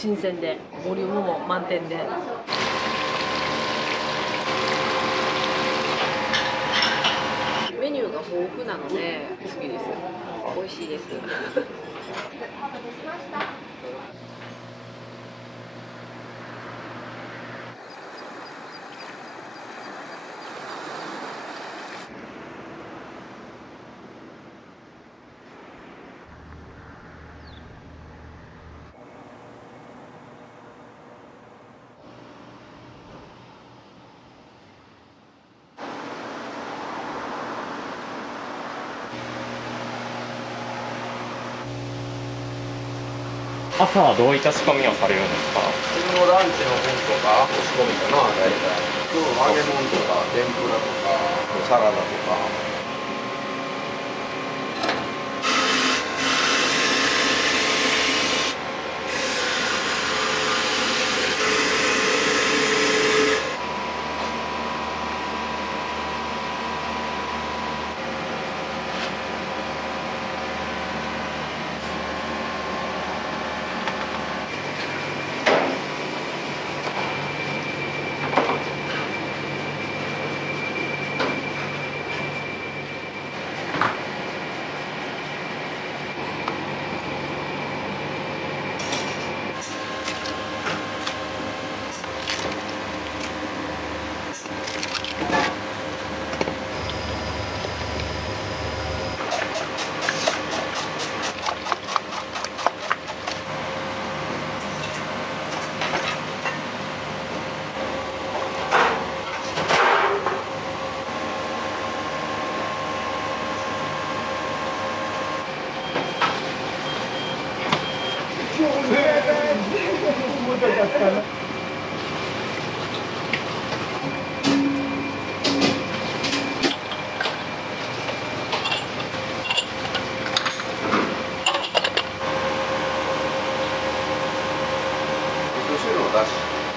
新鮮でボリュームも満点で。メニューが豊富なので好きです。美味しいです。朝はどういった仕込みをされるんですか？昼のランチの分とか仕込みかな、大体。今日揚げ物とか天ぷらとかサラダとか。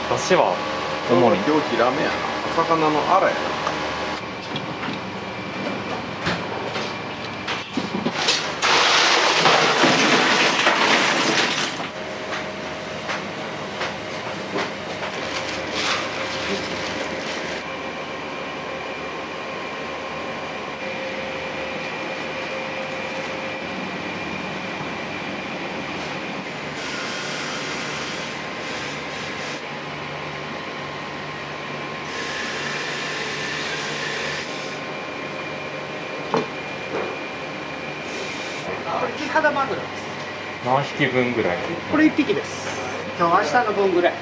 だしは主に今日ヒラメやな。魚のアラやな。これキハダマグロです。何匹分ぐらい？これ1匹です。今日明日の分ぐらい。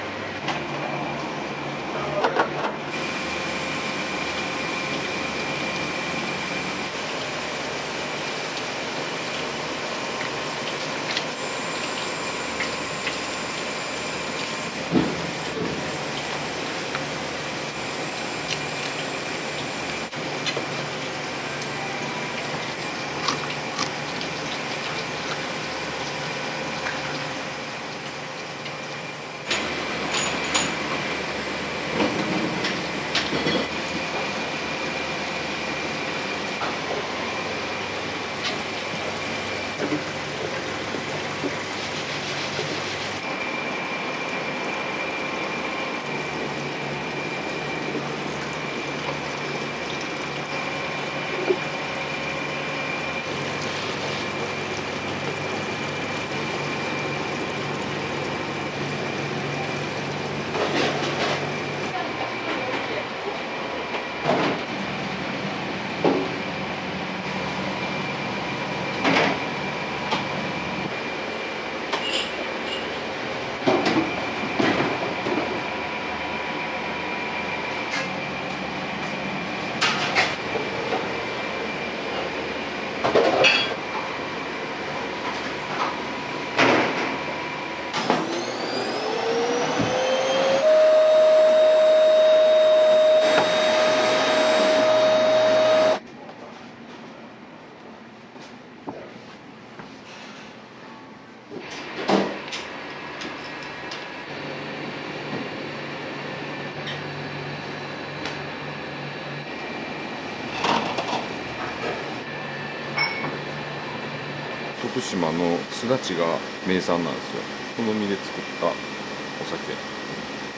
徳島のすだちが名産なんですよ。好みで作った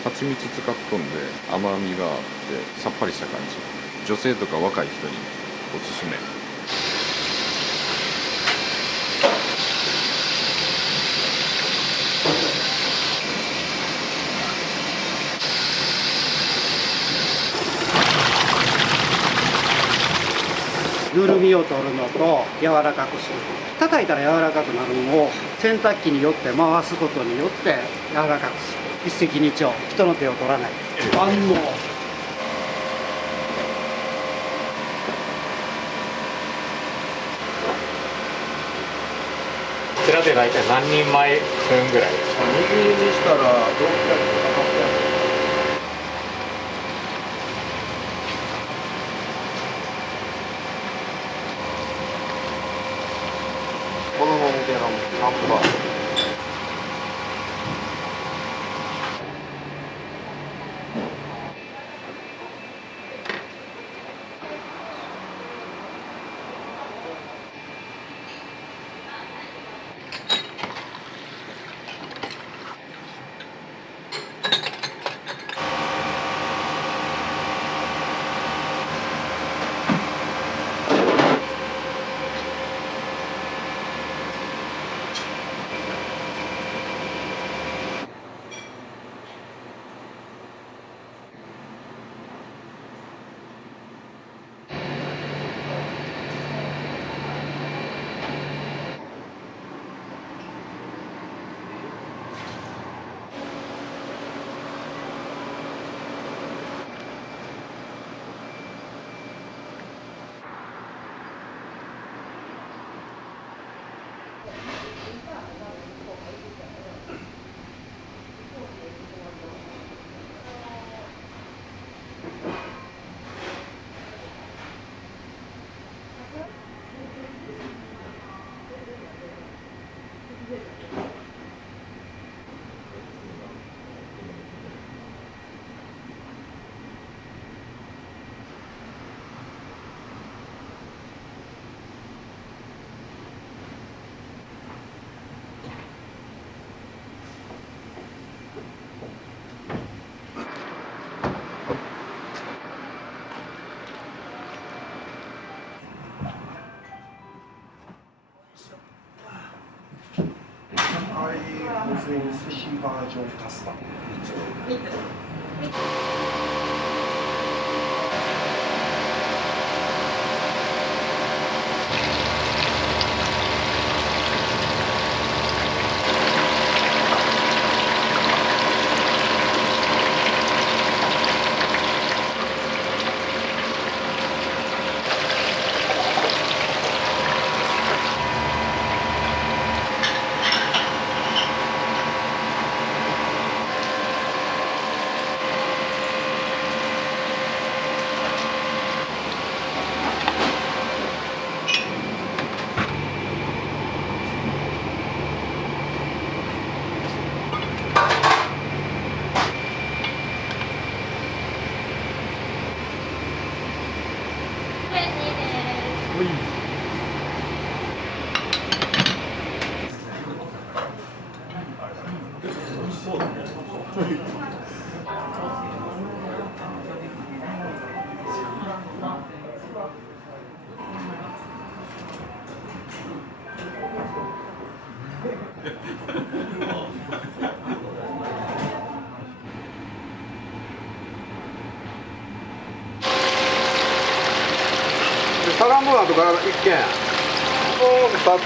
蜂蜜使っとんで甘みがあってさっぱりした感じ。女性とか若い人におすすめ。ぬるみを取るのと柔らかくする。叩いたら柔らかくなるのを洗濯機によって回すことによって柔らかくする。一石二鳥、人の手を取らない。万能。こちらで大体何人前分ぐらいですか？握りにしたら600とか800。子供向けのハンバーグ。寿司バージョンカスタム。タランボナとか一軒、もう2つ、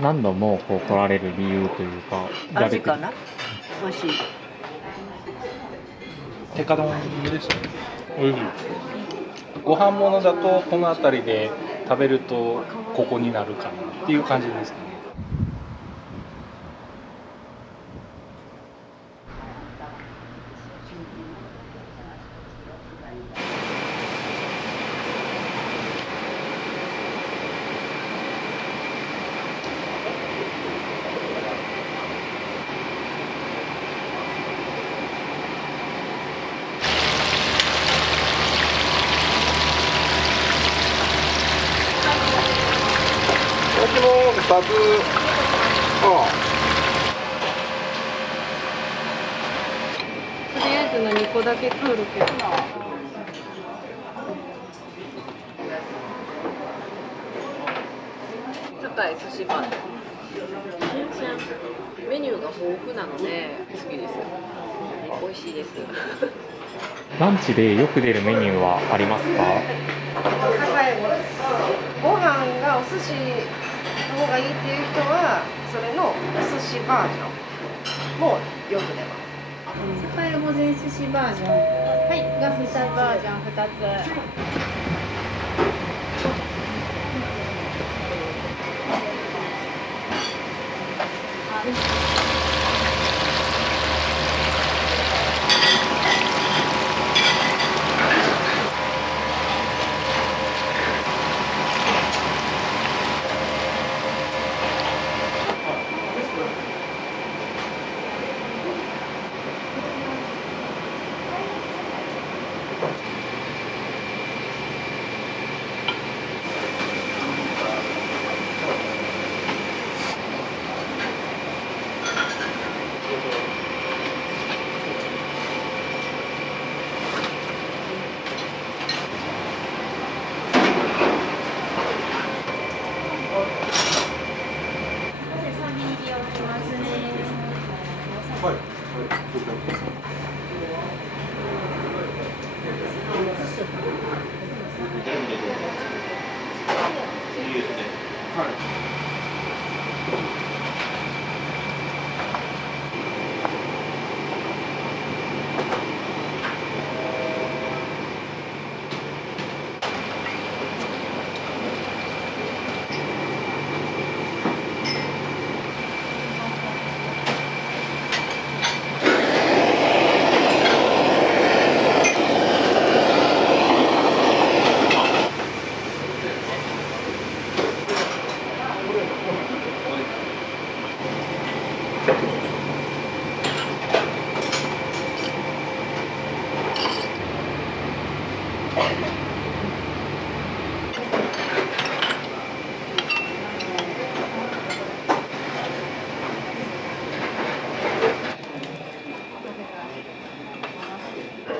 何度もこう来られる理由というか、味かな。美味しい。テカ丼ですね。おいしい。ご飯物だとこの辺りで食べるとここになるかなっていう感じですかね。こっちも2つ、とりあえずの2個だけ取るけど。堺寿司バー。メニューが豊富なので好きです。美味しいです。ランチでよく出るメニューはありますか？栄ご飯がお寿司の方がいいっていう人はそれのお寿司バージョンもよく出ます。栄御前寿司バージョンはいが2つバージョン2つ。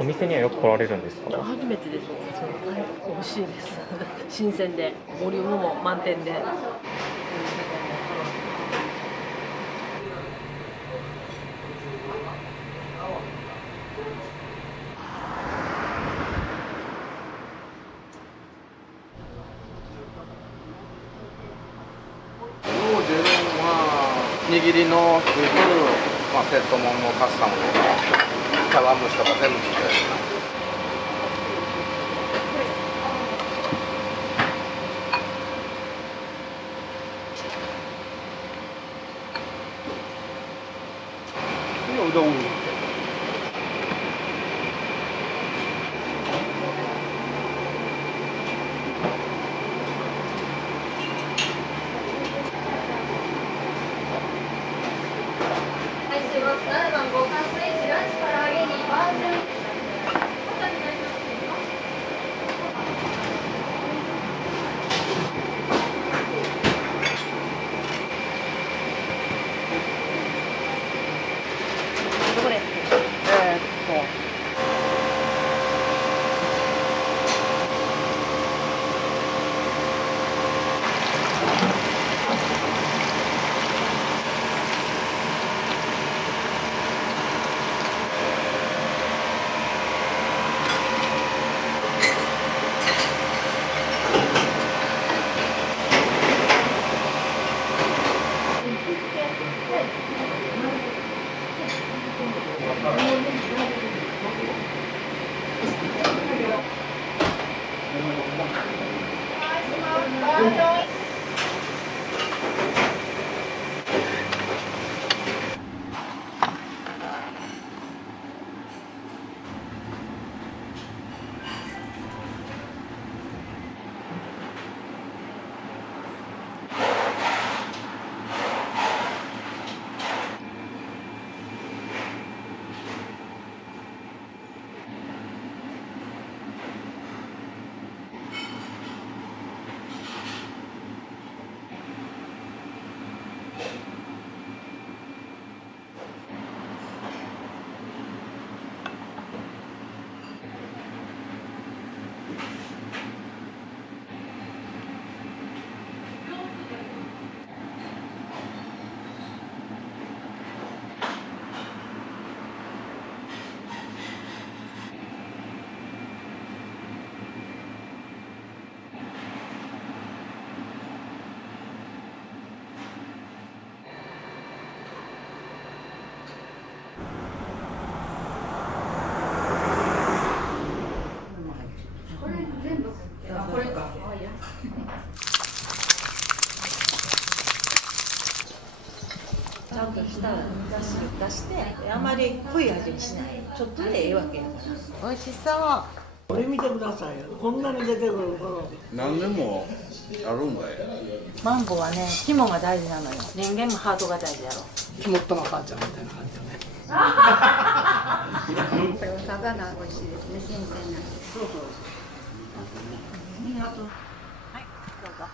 お店にはよく来られるんですか？初めてです。美味しいです。新鮮でボリュームも満点で。握りのついてる、セットもんのカスタムとか茶碗蒸しとか全部ついてる。うどん。7番豪華スイーツランチから揚げにバージョンどれ？ちゃんとした出してあまり濃い味にしないちょっとでいいわけやから美味しそうこれ見てくださいよこんなに出てくる頃何でもあるんだよ。マンゴーはね肝が大事なのよ人間もハートが大事やろ肝っ玉母ちゃんみたいな感じだね。お魚美味しいですね、新鮮な。そうそうありがとうはいどうぞ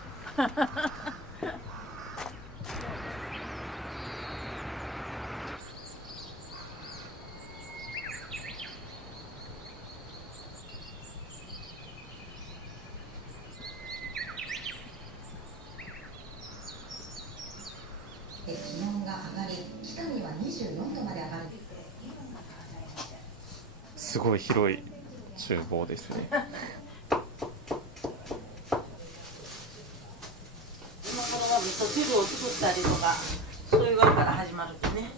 気温が上がり、北には24度まで上がる。すごい広い厨房ですね。今頃は味噌汁を作ったりとかそういう側から始まるってね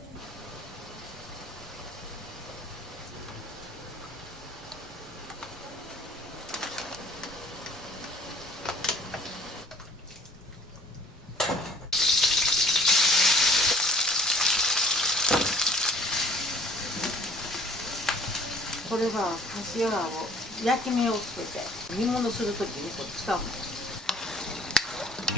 これはカシワラを焼き目をつけて煮物するときにこれ使うの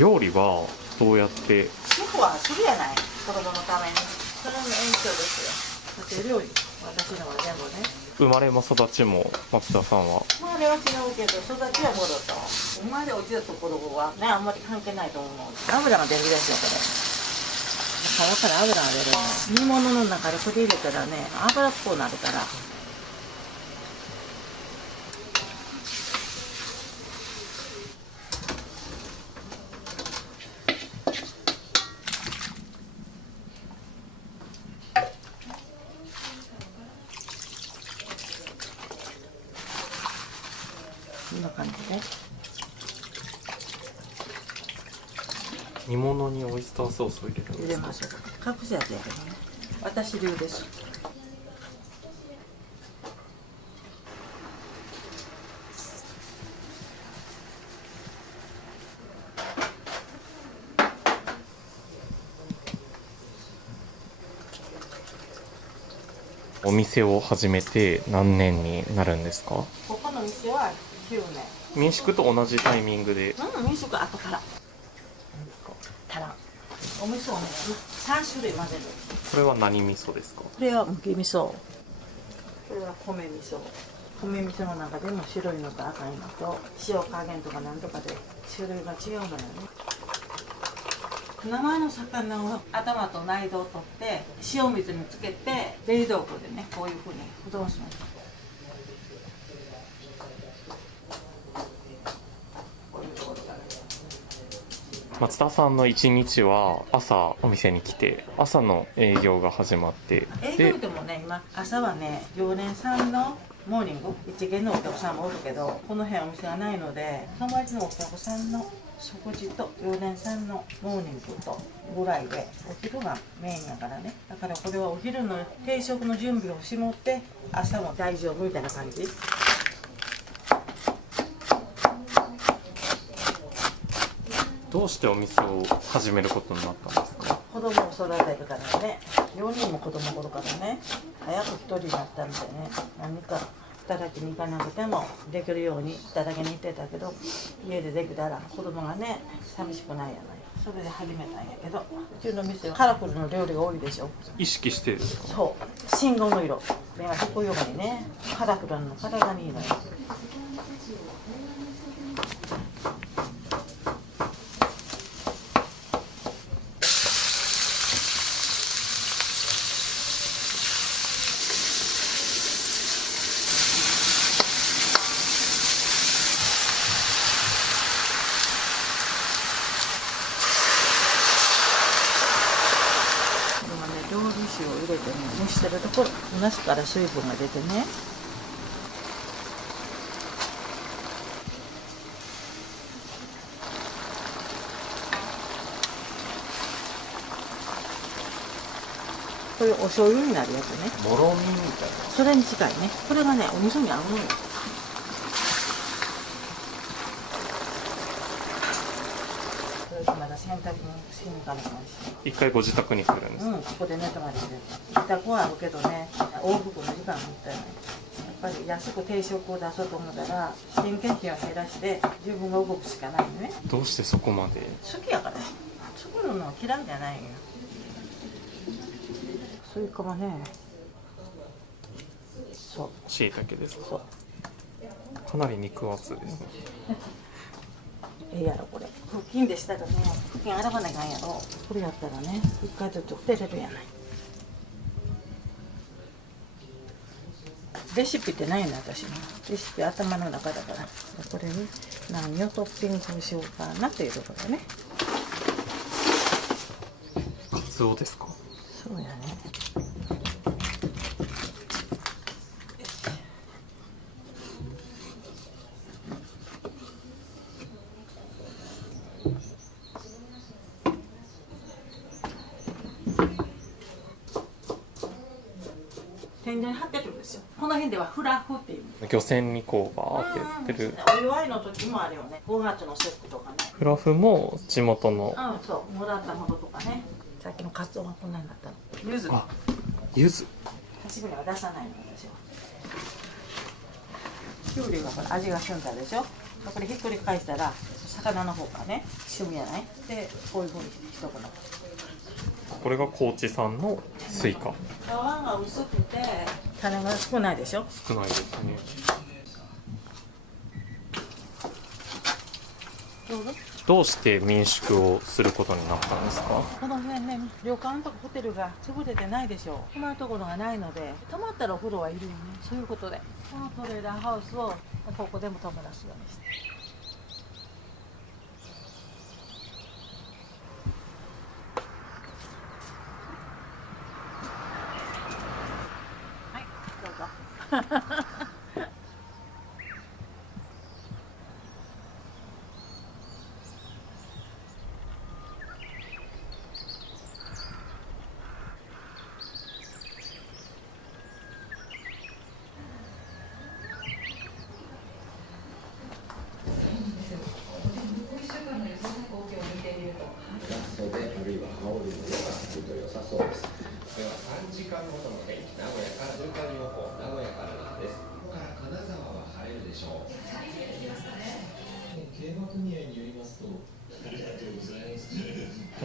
料理はどうやってシェフはするやない子供のためにそれの延長ですよ家庭料理私のは全部ね生まれも育ちも松田さんは生まれは違うけど育ちは戻った生まれ落ちたところはねあんまり関係ないと思う油が出るですよこれ皮から油が出るの煮物の中でこれ入れたらね油っぽくなるからこんな感じで煮物にオイスターソースを入れるんですか？入れましょう隠すやつやけどね私流ですお店を始めて何年になるんですか？ここの店は9年民宿と同じタイミングで。民宿後から足らんお味噌をね3種類混ぜるこれは何味噌ですか？これはむき味噌これは米味噌米味噌の中でも白いのと赤いのと塩加減とかなんとかで種類が違うのよね生の魚を頭と内臓を取って塩水につけて冷蔵庫でねこういうふうに保存します松田さんの一日は朝お店に来て朝の営業が始まって営業でもね今朝はね常連さんのモーニング一見のお客さんもおるけどこの辺お店がないので友達のお客さんの食事と常連さんのモーニングとぐらいでお昼がメインだからねだからこれはお昼の定食の準備をしもって朝も大丈夫みたいな感じどうしてお店を始めることになったんですか？子供を育てるからね、4人も子供おるからね、早く1人になったんでね、何か働きに行かなくてもできるように働きに行ってたけど、家でできたら子供がね、寂しくないやない。それで始めたんやけど、うちの店はカラフルの料理が多いでしょ。意識してですか？そう、信号の色、目が低いようにね、カラフルなの体にいいのよ。料理酒を入れてね、蒸してるところ、おナスから水分が出てね。これお醤油になるやつね。もろみみたいな。それに近いね。これがね、お味噌に合うのよ。まだ洗濯もしに行かなきゃいけないし。一回ご自宅に来るんですか？ここで寝泊まりしてる。自宅はあるけどね、往復の時間もったいない。やっぱり安く定食を出そうと思ったら、人件費を減らして自分が動くしかないのね。どうしてそこまで？好きやから。作るのは嫌いじゃないよ。それからね、そう。椎茸ですか？そう。かなり肉厚ですね。ええやろこれ。腹筋でしたらね、腹筋洗わないかんやろ。これやったらね、一回ずつ捨てれるやない。レシピってないの私の。レシピ頭の中だから。これに何をトッピングしようかなというところね。カツオですか？そうやね。天井に貼ってるんですよ。この辺ではフラフっていう。漁船にこうバーってやってる。お祝いの時もあるよね。5月の節句とかね。フラフも地元の。うん、そう、もらったものとかね。さっきのカツオがこんなになったの。柚子。あ、柚子。初めには出さないの私は。きゅうりがこれ味がしゅんだでしょ。これひっくり返したら魚の方がね、しゅんやない。で、こういう風にしとくの。これが高知産のスイカ。皮が薄くて種が少ないでしょ。少ないですね。どうして民宿をすることになったんですか？この辺ね、旅館とかホテルが潰れてないでしょ。泊まるところがないので、泊まったらお風呂はいるよね。そういうことで、このトレーラーハウスをここでも泊まらすようにして。はい、どうぞ。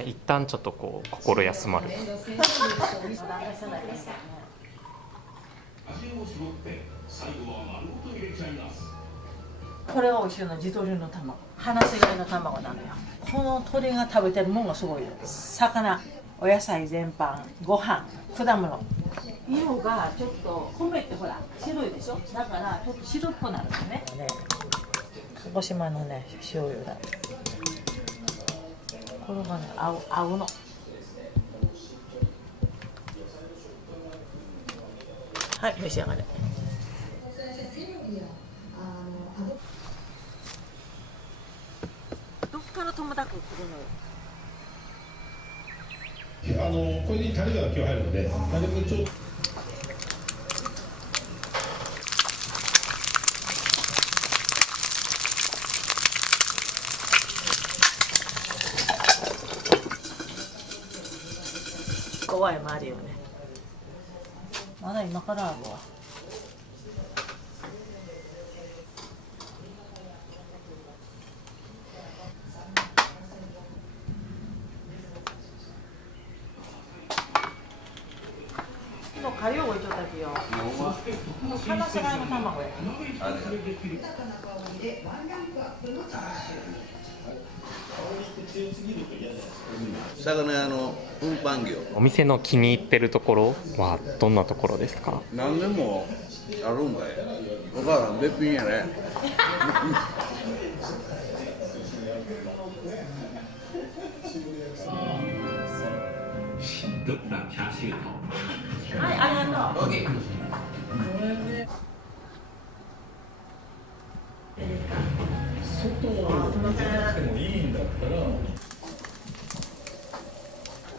一旦ちょっとこう心休まる。これが美味しいの、地鶏の卵、放し飼いの卵なのよ。この鳥が食べてるもんがすごいよ。魚、お野菜全般、ご飯、果物。色がちょっと米ってほら白いでしょ。だからちょっと白っぽなるのね。鹿児島のね塩油だ。これがね合うの。はい、召し上がれ。どっから友達来るのよ。これにタレが今日入るので、タレもちょっと。今からあるわ。火曜置いとったきよ。花さがいの卵や。魚屋の運搬業。お店の気に入ってるところはどんなところですか？何でもあるんかい。お母さんべっぴんやね。はい、ありがとう。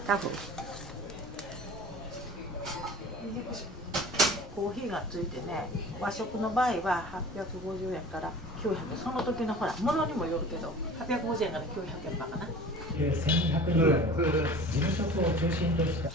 タフ。コーヒーがついてね、和食の場合は850円から900円。その時のほら、ものにもよるけど、850円から900円かな。1200人事務職を中心とした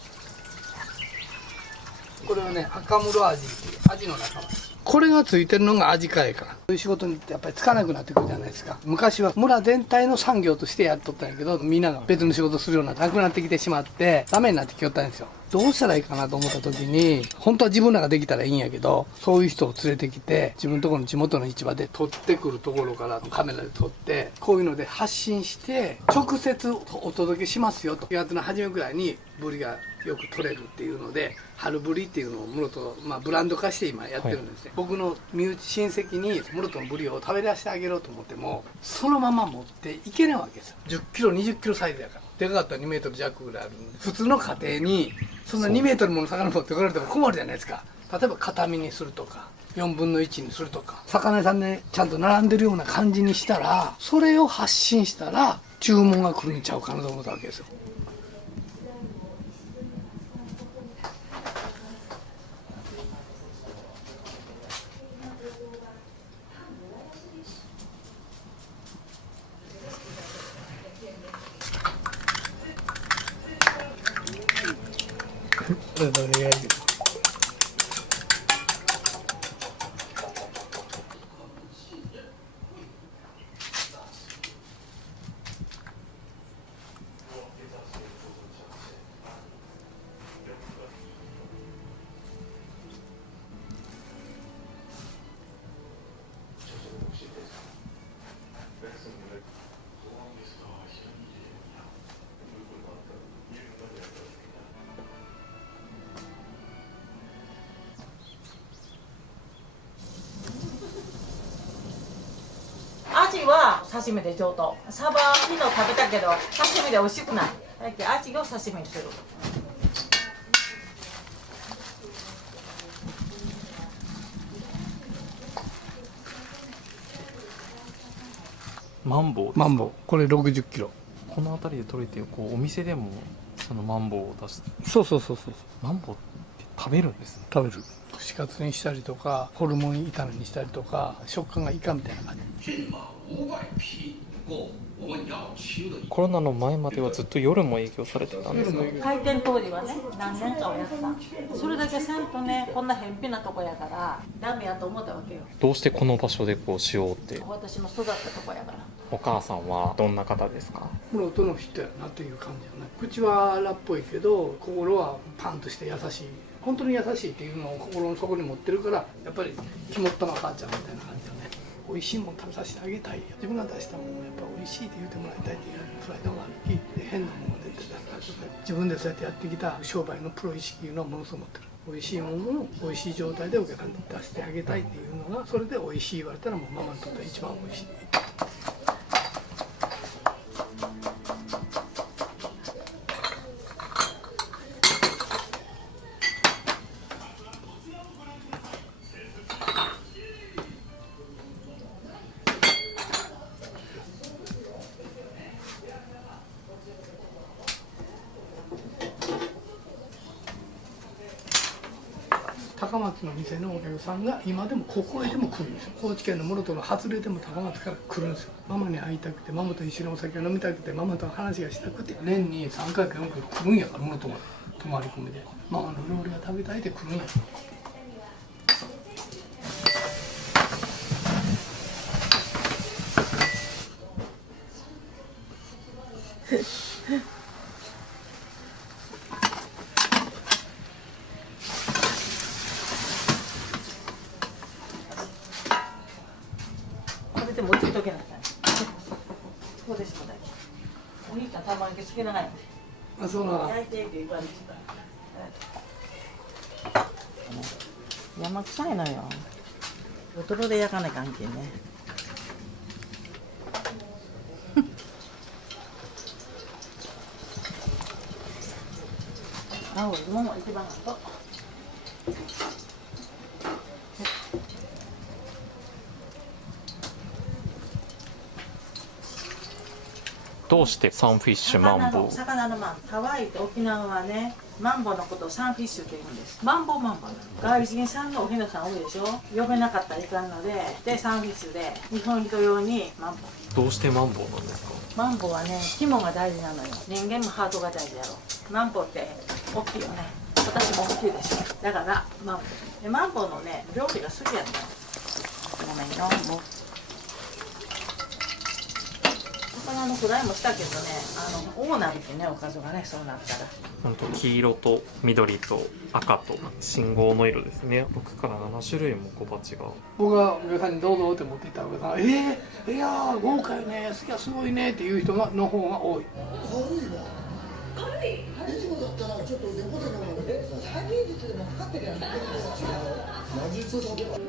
これはね、赤室味っていう味の仲間。これがついてるのが味カレーから。そういう仕事にやっぱりつかなくなってくるじゃないですか。昔は村全体の産業としてやっとったんやけど、みんなが別の仕事するようななくなってきてしまって、ダメになってきよったんですよ。どうしたらいいかなと思った時に、本当は自分らができたらいいんやけど、そういう人を連れてきて、自分のところの地元の市場で取ってくるところからカメラで撮って、こういうので発信して、直接お届けしますよと。4月の初めぐらいにブリがよく取れるっていうので、春ブリっていうのを室戸、ブランド化して今やってるんですね、はい、僕の身内親戚に室戸のブリを食べ出してあげようと思ってもそのまま持っていけないわけですよ。10キロ20キロサイズやからでかかったら2メートル弱ぐらいあるんで、普通の家庭にそんな2メートルもの魚持ってこられても困るじゃないですか。例えば片身にするとか4分の1にするとか、魚屋さんでちゃんと並んでるような感じにしたら、それを発信したら注文が来るんちゃうかなと思ったわけですよ。お願いします。アジは刺身で上等。サバ昨日食べたけど刺身で美味しくない。だけどアジを刺身にする。マンボウ。マンボウ、これ60キロ。この辺りで取れてこうお店でもそのマンボウを出して。そうそうそうそう。マンボウって食べるんですね。食べる。串カツにしたりとかホルモン炒めにしたりとか、食感がイカみたいな感じ。コロナの前まではずっと夜も営業されてたんですか？開店当時はね、何年かはやった。それだけせんとね、こんな偏僻なとこやからダメやと思ったわけよ。どうしてこの場所でこうしようって。私も育ったとこやから。お母さんはどんな方ですか？室戸の人やなという感じやね。口は荒っぽいけど心はパンとして優しい。本当に優しいっていうのを心の底に持ってるから、やっぱり肝っ玉母ちゃんみたいな感じだね。美味しいもの食べさせてあげたい。自分が出したものをやっぱ美味しいって言ってもらいたいっていうプライドがあるし、変なものが出てたりとか、自分でそうやってやってきた商売のプロ意識いうのはものすごく持ってる。美味しいものを美味しい状態でお客さんに出してあげたいっていうのが、それで美味しい言われたらもうママにとっては一番美味しい。高松の店のお客さんが今でもここへでも来るんですよ。高知県の室戸の外れでも高松から来るんですよ。ママに会いたくて、ママと一緒にお酒を飲みたくて、ママと話がしたくて、年に3回か4回来るんやから、室戸まで泊まり込みでママの料理が食べたいで来るんや。てもうちょっとけなさい。そこでしかない。お兄ちゃん玉揚げ好きなない。あ、そうな。焼いてって言われてた。山臭いのよ。ボトルで焼かない関係ね。青いもんは一番と。どうしてサンフィッシュマンボウ？魚のマンボウ。ハワイと沖縄はね、マンボウのことをサンフィッシュって言うんです。マンボウなの。外人さんのおひなさん多いでしょ。呼べなかったらいかんので、サンフィッシュで日本人用にマンボウ。どうしてマンボウなんですか？マンボウはね、肝が大事なのよ。人間もハートが大事やろ。マンボウって大きいよね。私も大きいでしょ。だからマンボウ。でマンボウのね、料理が好きやった。ごめんよ、もう。魚のフライもしたけどね、多なるってね、おかずがね、そうなったら。本当黄色と緑と赤と信号の色ですね。6から7種類も小鉢が。僕がお客さんにどうぞって持っていったらお客さんがいやー豪華よね、好きはすごいねっていう人の方が多い。軽い。いつもだったらちょっと猫背なので、催眠術でもかかってるやん。違う。魔術だけは。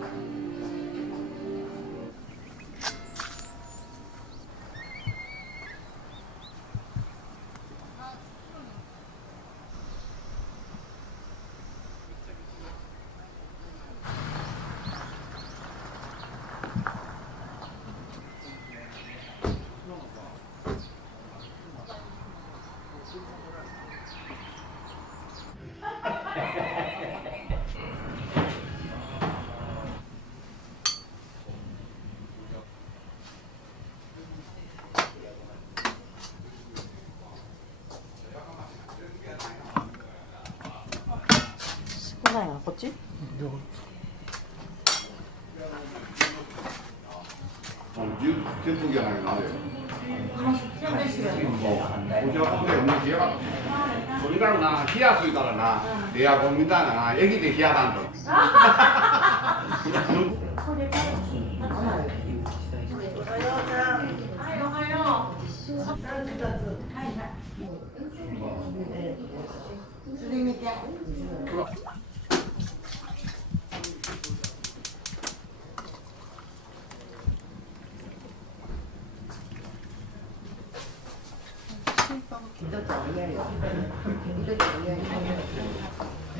少ないな、こっち。扇風機じゃないのあれ。こちらこそでもう冷やかった。とにかくな、冷やすいたらな、エアコンみたいなな、駅で冷やらんと。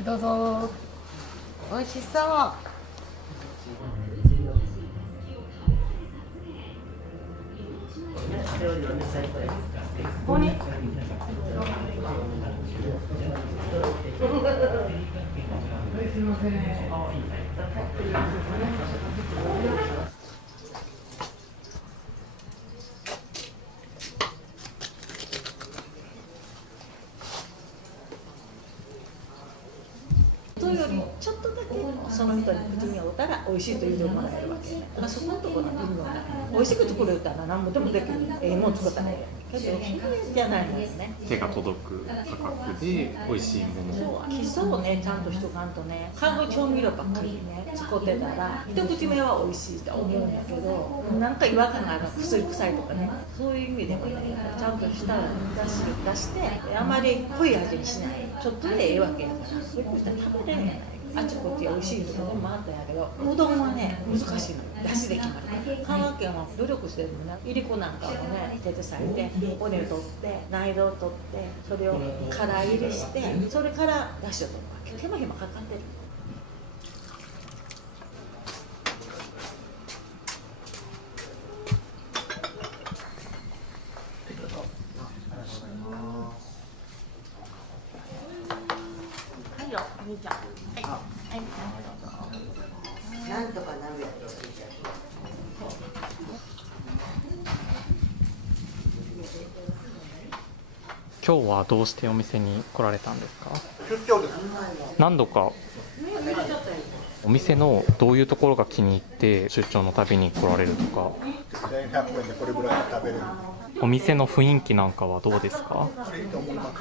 どうぞ。美味しそう。ここに。すみません。人よりちょっとだけその人に口に合うたら美味しいと言うてもらえるわけね。だからそこのところが微妙な。美味しく作れたら何もでもできる。もう作ったらいいけど、それじゃないのよね。手が届く価格で美味しいもの。そう、基礎をねちゃんとしとかんとね、化学調味料ばっかりね使ってたら一口目は美味しいって思うんだけど、なんか違和感がある、薬臭いとかね、そういう意味でもねちゃんとした出してあまり濃い味にしない。ちょっとでええわけやから、そういう人は食べれんやない。あちこち美味しいところもあったんやけど、うどんはね難しいのよ。出汁で決まるから。香川県は努力してるのね。いりこなんかをね手で裂いて骨を取って内臓を取ってそれをから入れして、それから出汁を取るわけ。手間暇かかってる。はいよ、お兄ちゃん。はい。なんとかなるやろ。今日はどうしてお店に来られたんですか？出張です。何度かお店のどういうところが気に入って出張のたびに来られるとか。1100円でこれぐらい食べれる。お店の雰囲気なんかはどうですか？いいと思います。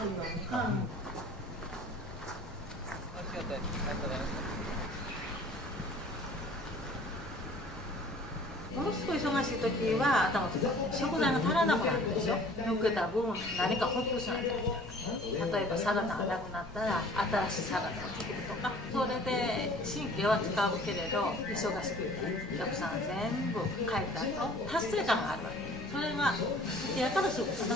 ものすごい忙しい時は頭使う。食材が足らなくなるでしょ。抜けた分何か補給しないと。例えばサラダがなくなったら新しいサラダを作るとか、それで神経は使うけれど忙しくてお客さん全部帰った後達成感があるわけ。それが好きやからするかな。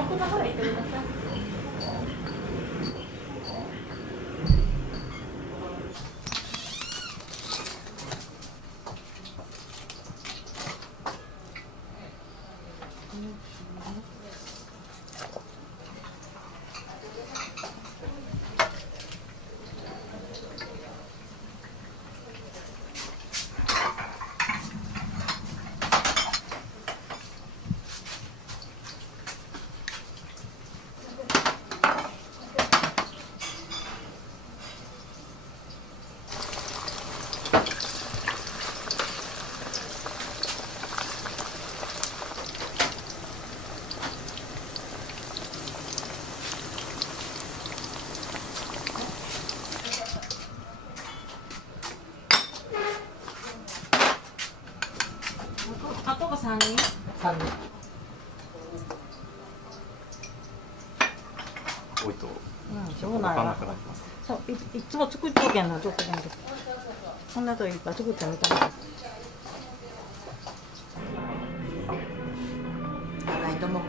奥の方へ行ってください。3人多いとそうなんや。分かんなくなります。そういつも作っとけんのどこでも。こんなといっぱい作ってみたい。ないと思う。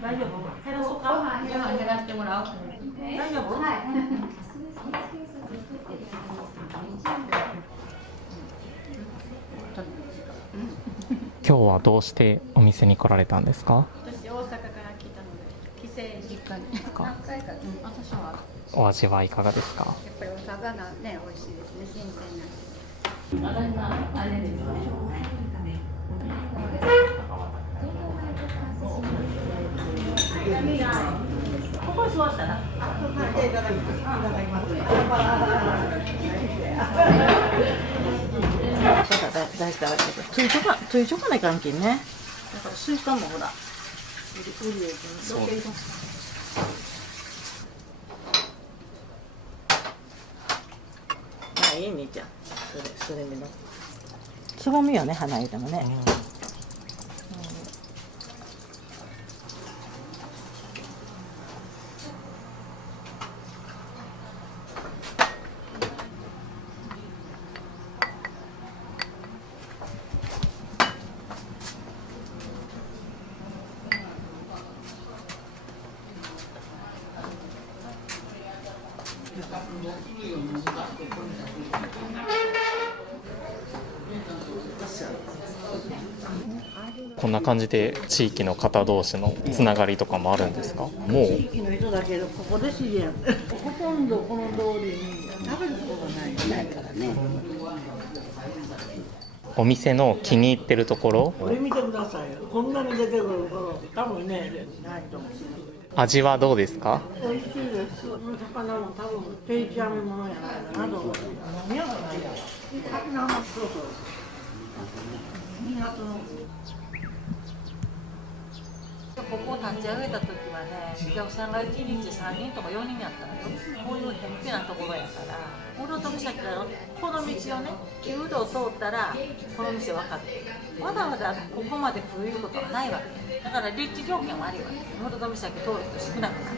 大丈夫？減らそうか？ご飯減らしてもらおう。大丈夫？はい。今日はどうしてお店に来られたんですか？私大阪から来たので帰省実家に何回か、私はお味はいかがですか？やっぱりお魚ね美味しいですね、新鮮な。私の姉ですね。ここに座ったら。大事だけど、ついちょかない関係ね。だからスイカもほら、売りそうです。いい兄ちゃん。それ見ろ。つぼみよね、花入れてもね。こんな感じで地域の方同士のつながりとかもあるんですか？もう地域の人だけどここで知り合う。ほとんどこの通りに食べることがないからね。お店の気に入ってるところ、これ見てくださいよ。こんなに出てくる頃多分ねないと思う。味はどうですか？美味しいです。魚も多分定置網ものやからなど飲み屋がないから。魚もそうそう。港のここを立ち上げた時はね、お客さんが1日3人とか4人やったのよ。こういう偏僻なところやから、室戸岬からこの道をね、9度通ったらこの店分かる。わざわざここまで来ることはないわけ。だから立地条件はあるわけ。室戸岬通る人少なくなる。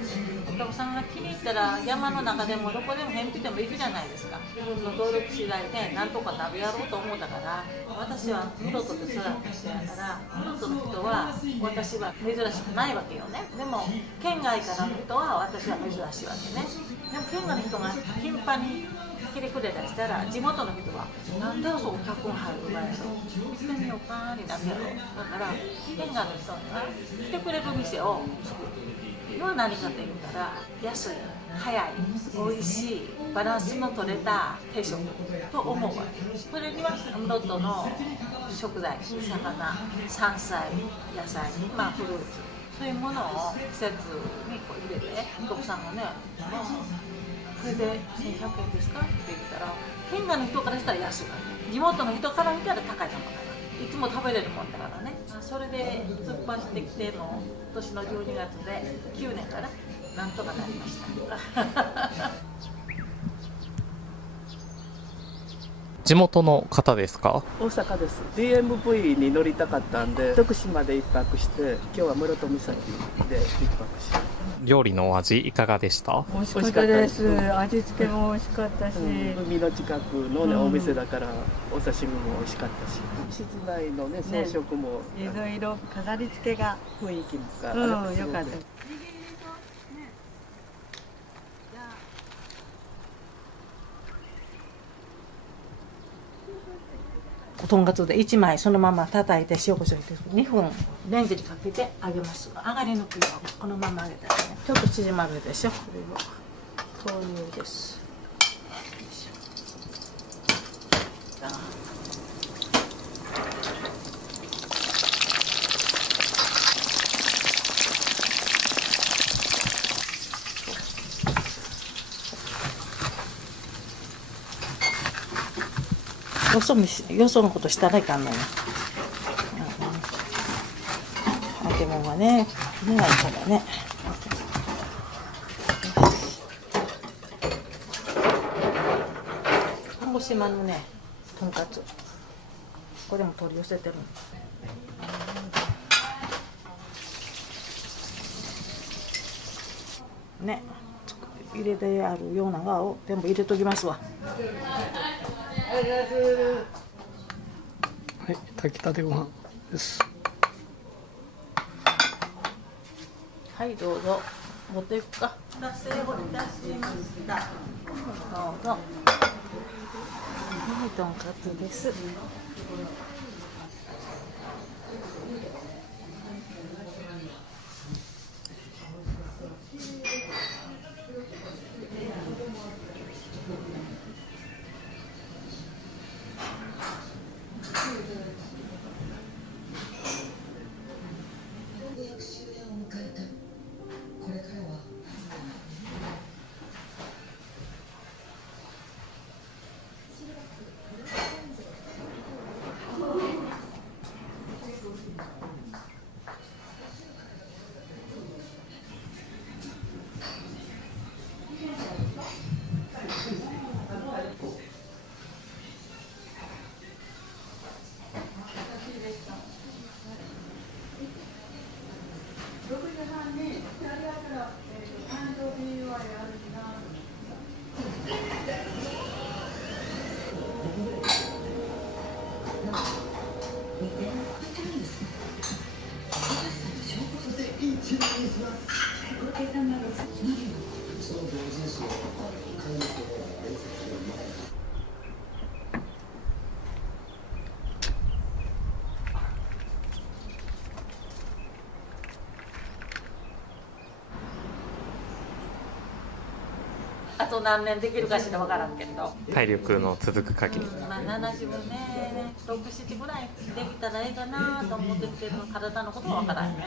お客さんが気に入ったら山の中でもどこでも偏僻でも行くじゃないですか。自分の努力次第で何とか食べやろうと思うだから、私は室戸で育った人やから、室戸の人は私は珍ししくないわけよね。でも県外からの人は私は珍しいわけね。でも県外の人が頻繁に来てくれたりしたら地元の人はなんでそう客が入る前の行ってみようかになるやろ。だから県外の人が来てくれる店を作るのは何かと言ったら安い、早い、美味しい、バランスの取れた定食と思うわけ。それには能登の食材、魚、山菜、野菜、フルーツ、そういうものを季節にこう入れて、お客さんがね、これで1100円ですかって言ったら、県外の人からしたら安いわけ。地元の人から見たら高いかもかな。いつも食べれるもんだからね。それで突っ走ってきての今年の12月で9年かな、なんとかなりました。地元の方ですか？大阪です。 DMV に乗りたかったんで徳島で一泊して、今日は室戸岬で一泊して。料理のお味いかがでした？美味しかったです。味付けも美味しかったし、海の近くの、ね、お店だからお刺身も美味しかったし、室内のね装飾もいろいろ飾り付けが雰囲気が良かった。とんかつで1枚そのまま叩いて塩コショウ入れて2分レンジにかけて揚げます。上がりにくいよ。このまま揚げたらねちょっと縮まるでしょ。これを豆乳です。よそのことしたらいかんのよ。揚げ物がね、苦いからね。鹿児島のね、とんかつ。これも取り寄せてるの。ね、入れてあるようなのを全部入れときますわ。はい、炊きたてご飯です。はい、どうぞ持っていくか。脱製をいたしました。どうぞ。とんかつです。あと何年できるかしら分からんけど、体力の続く限り。70ね、6、7ぐらいできたらいいかなと思ってるけど、体のことは分からんね。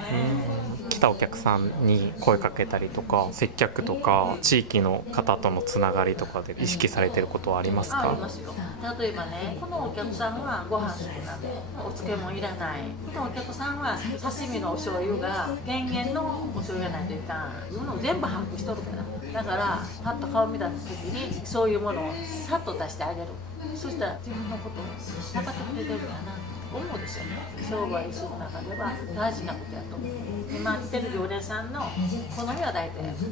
来たお客さんに声かけたりとか、接客とか、地域の方とのつながりとかで意識されてることはありますか？ありますよ。例えばね、このお客さんはご飯好きなんでお漬物いらない。このお客さんは刺身のお醤油が減塩のお醤油がないといかんいうのを全部把握しとるから。だからパッと顔見た時にそういうものをさっと出してあげる。そしたら自分のことを分かってくれてるかな。思うですよね。商売する中では大事なことやと思う。今来てる常連さんの好みは大体普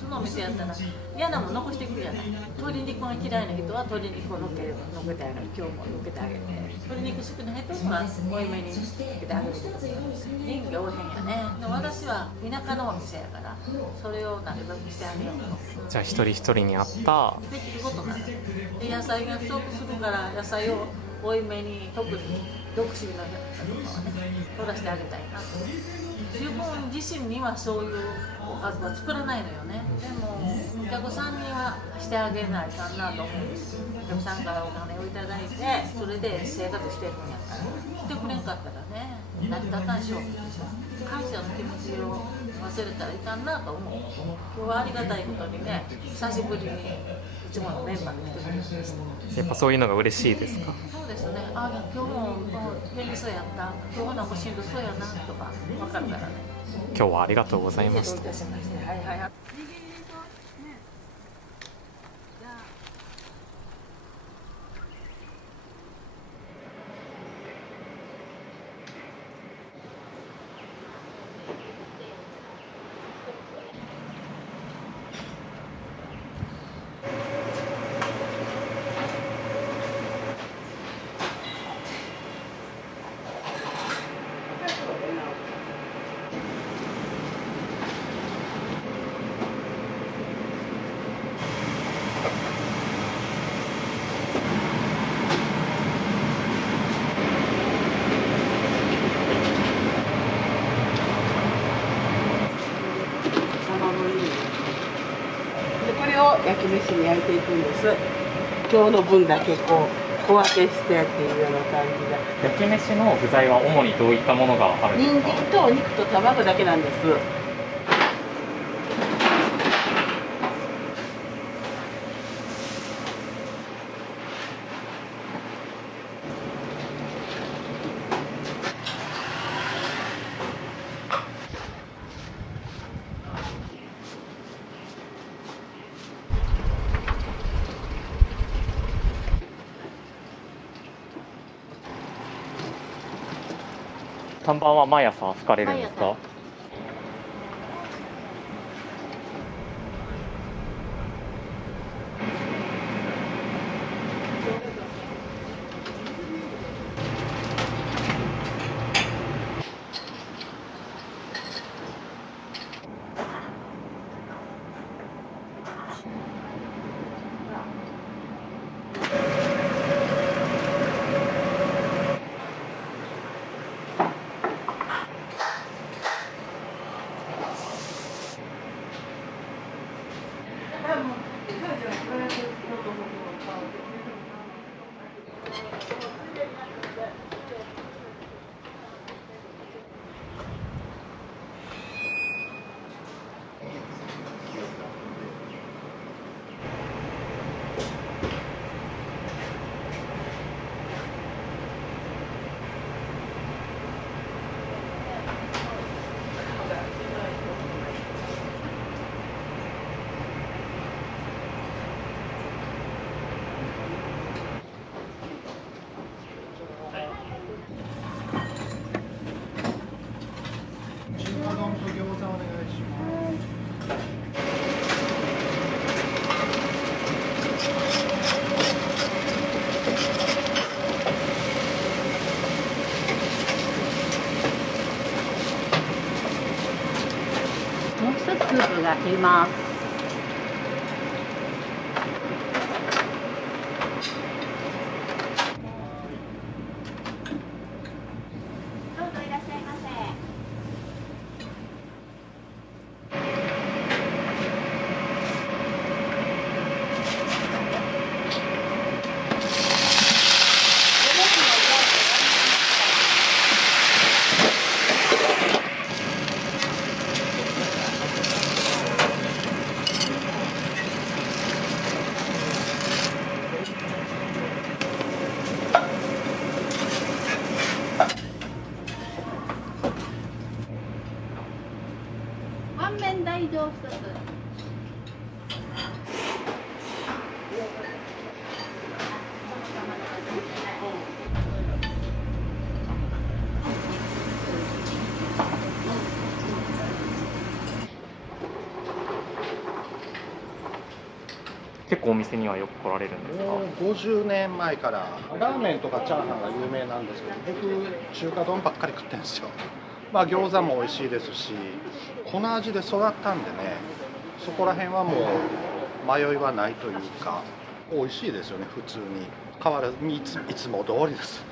通のお店やったら嫌なもん残していくじゃない。鶏肉が嫌いな人は鶏肉をのけてあげる。今日ものけてあげて、鶏肉好きな人には多いめにのけてあげることがいいんですよ。臨機応変やね。でも私は田舎のお店やからそれをなるべくしてあげようと。じゃあ一人一人に合ったできることなんだ。で野菜が不足するから野菜を多いめに、特に独身の人とかはね取らせてあげたいなと。自分自身にはそういうおかずは作らないのよね。でもお客さんにはしてあげないかなと思うんです。お客さんからお金をいただいてそれで生活してるんやから来てくれんかったらね成り立たんしょう。感謝の気持ちを忘れたらいかんなと思う。今日はありがたいことにね、久しぶりにいつものメンバーが来てくれるんです。やっぱそういうのが嬉しいですか？そうですね。あ、今日も元気そうやった。今日なんかしんどそうやなとか分かるからね。今日はありがとうございました。はいはいはい。これを焼き飯に焼いていくんです。今日の分だけ小分けしてっていうような感じで。焼き飯の具材は主にどういったものがあるんですか？人参とお肉と卵だけなんです。看板は毎朝吹かれるんですか？もう一つスープがいります。どうぞいらっしゃいませ。ワン麺大上一つ。結構お店にはよく来られるんですか？もう50年前からラーメンとかチャーハンが有名なんですけど、僕中華丼ばっかり食ってるんですよ。まあ餃子も美味しいですし、この味で育ったんでね、そこら辺はもう迷いはないというか、美味しいですよね。普通に変わらずいつも通りです。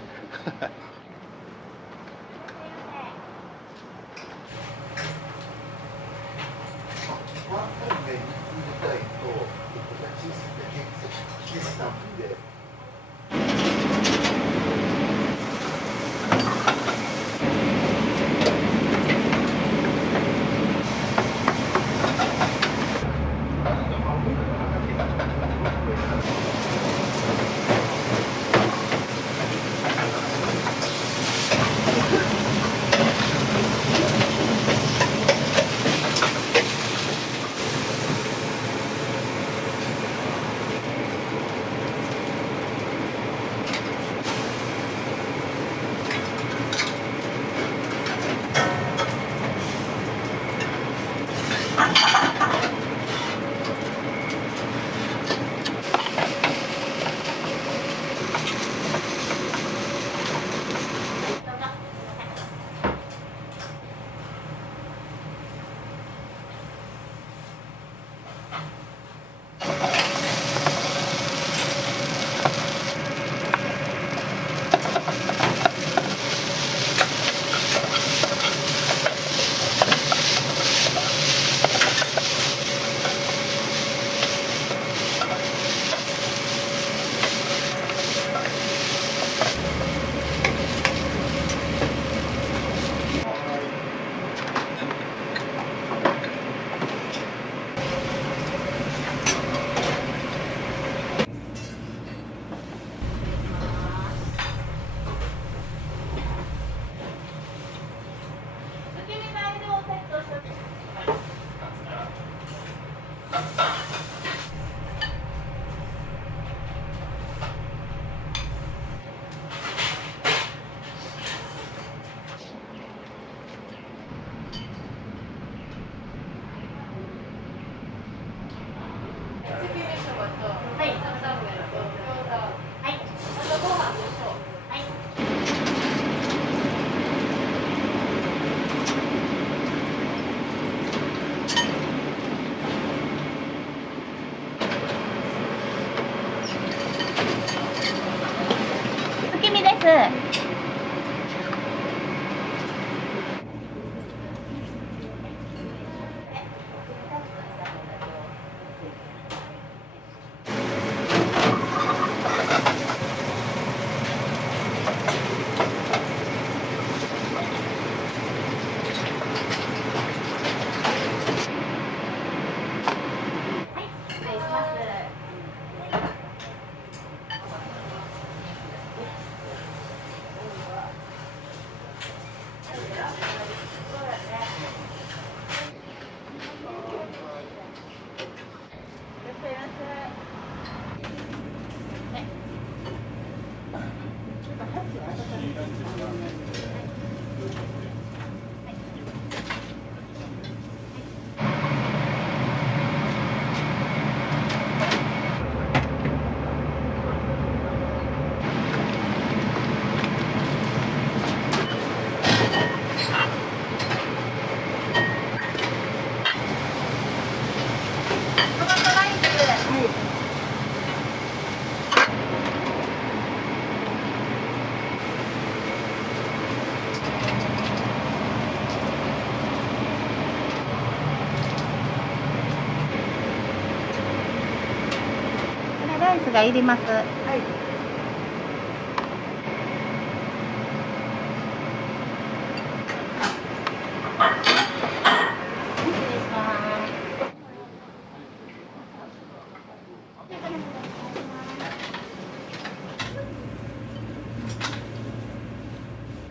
ライスがいります。はい。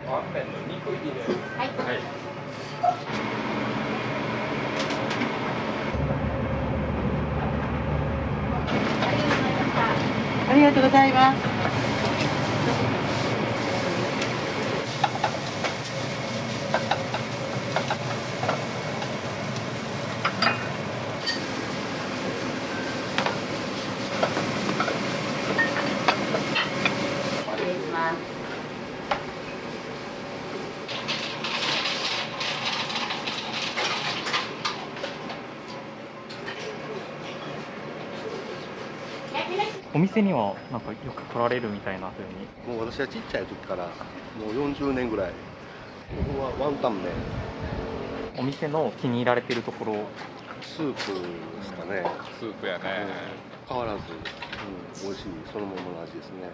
ワンペンの肉入れ。はい。はい。ありがとうございます。お店にはなんかよく来られるみたいな風に。もう私はちっちゃい時からもう40年ぐらい。僕はワンタン麺。お店の気に入られてるところ。スープですかね。スープやね。変わらず、美味しいそのままの味ですね。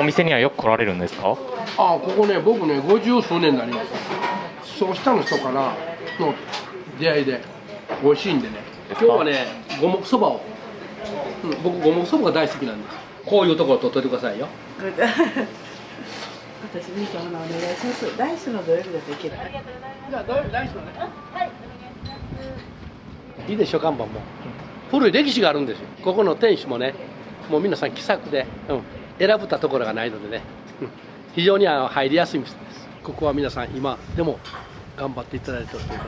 お店にはよく来られるんですか？ここね、僕ね、50数年になります。そう下の人からの出会いで美味しいんでね。今日はね、五目そばを、僕五目そばが大好きなんです。こういうところ取っといてくださいよ。私みかんのお願いします。ライスの土曜日だといける。じゃあ土曜日ライスのね。いいでしょ看板も。古い歴史があるんですよ。ここの店主もね、もう皆さん気さくで、選ぶたところがないのでね、非常に入りやすい店です。ここは皆さん今でも頑張っていただいているというこ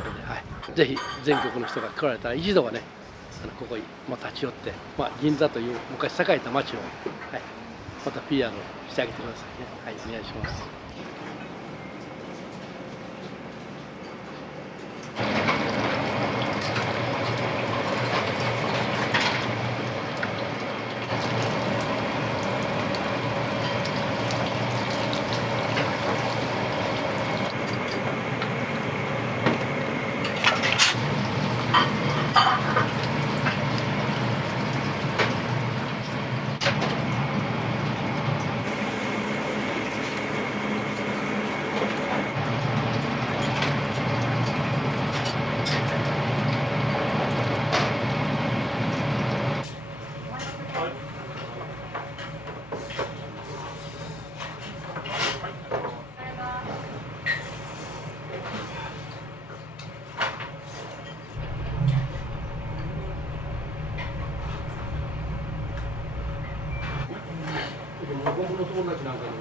とで、ぜひ全国の人が来られたら一度はね、ここに立ち寄って、銀座という昔栄えた街を、また PR してあげてくださいね。お願いします。僕の友達なんかでも、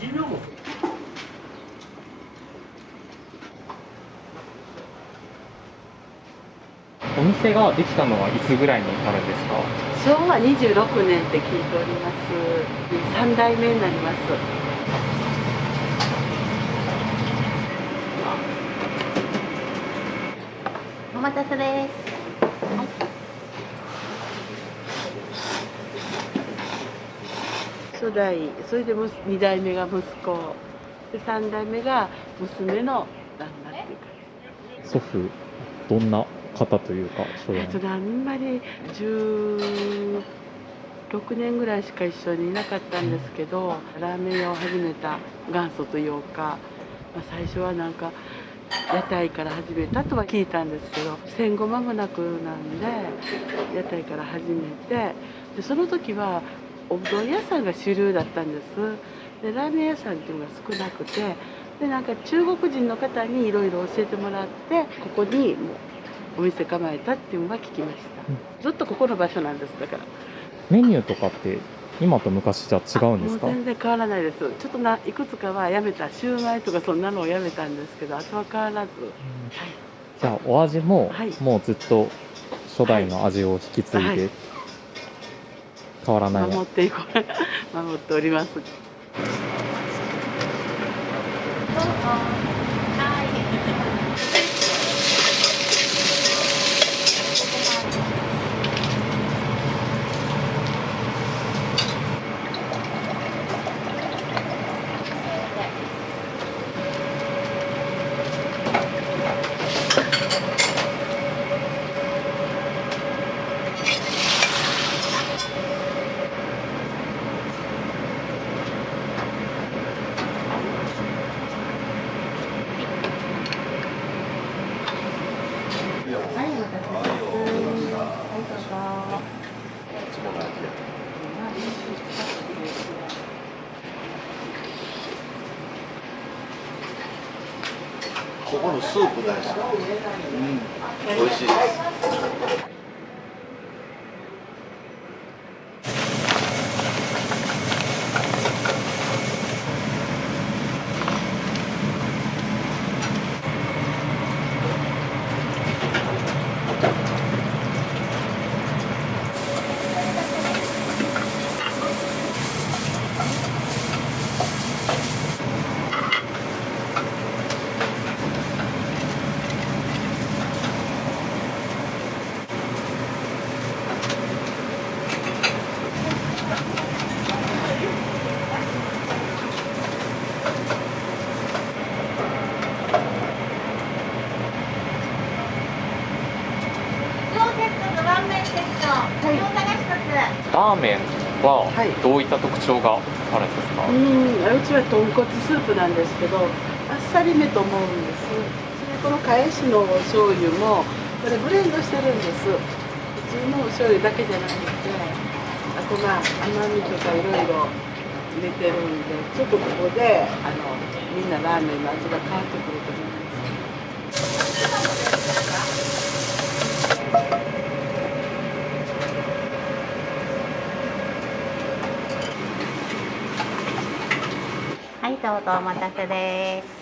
寿命も。お店ができたのはいつぐらいになるんですか？昭和26年って聞いております。3代目になります。お待たせです。初代、それで2代目が息子で、3代目が娘の旦那っていうか。祖父どんな方というか、あんまり16年ぐらいしか一緒にいなかったんですけど、ラーメン屋を始めた元祖というか、最初はなんか屋台から始めたとは聞いたんですけど、戦後間もなくなんで屋台から始めて、でその時はおうどん屋さんが主流だったんです。でラーメン屋さんっていうのが少なくて、でなんか中国人の方にいろいろ教えてもらって、ここにもうお店構えたっていうのは聞きました。ずっとここの場所なんです。だからメニューとかって今と昔じゃ違うんですか？もう全然変わらないです。ちょっといくつかはやめた、シューマイとかそんなのをやめたんですけど、あとは変わらず。じゃあお味も、もうずっと初代の味を引き継いで変わらない、守っております。ここのスープ大好き。美味しいです。ラーメンはどういった特徴があるんですか？うちは豚骨スープなんですけど、あっさりめと思うんです。それこのかえしのお醤油もこれブレンドしてるんです。普通のお醤油だけじゃなくて、あと甘みとかいろいろ入れてるんで、ちょっとここでみんなラーメンの味が変わってくると思います。はい、どうぞお待たせです。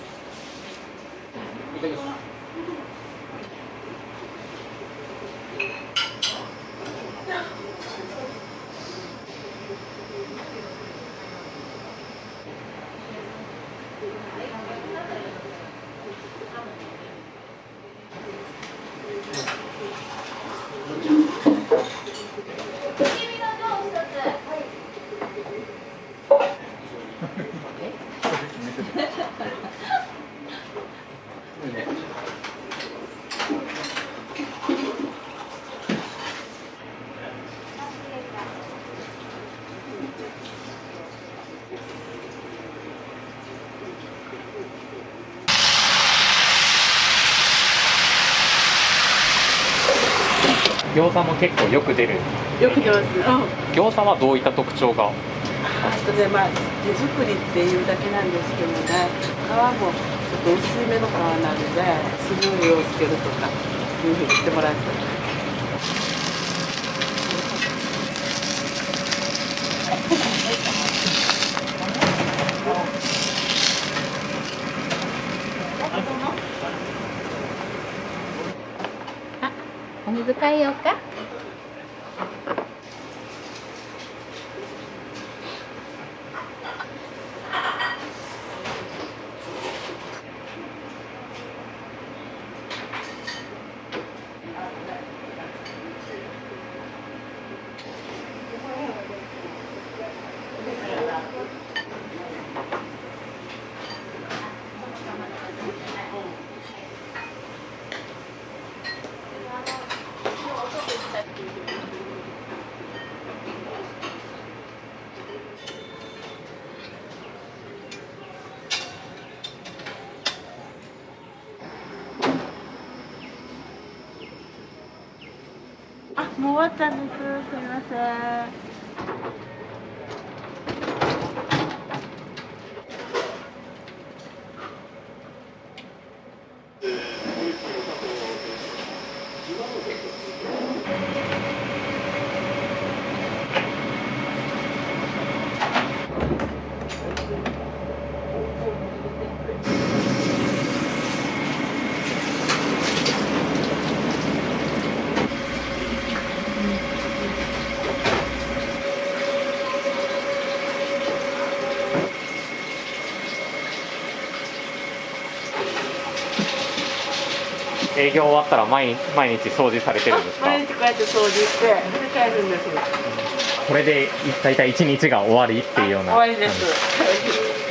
餃子も結構よく出る。よく出ますね。餃子はどういった特徴が？手作りっていうだけなんですけどね、皮もちょっと薄いめの皮なので、酢醤油をつけるとかいうふうにしてもらって。お水変えようか。もう終わったんです。すみません。営業終わったら毎日掃除されてるんですか？毎日こうやって掃除してで帰るんです。これで大体1日が終わりっていうような。終わりです。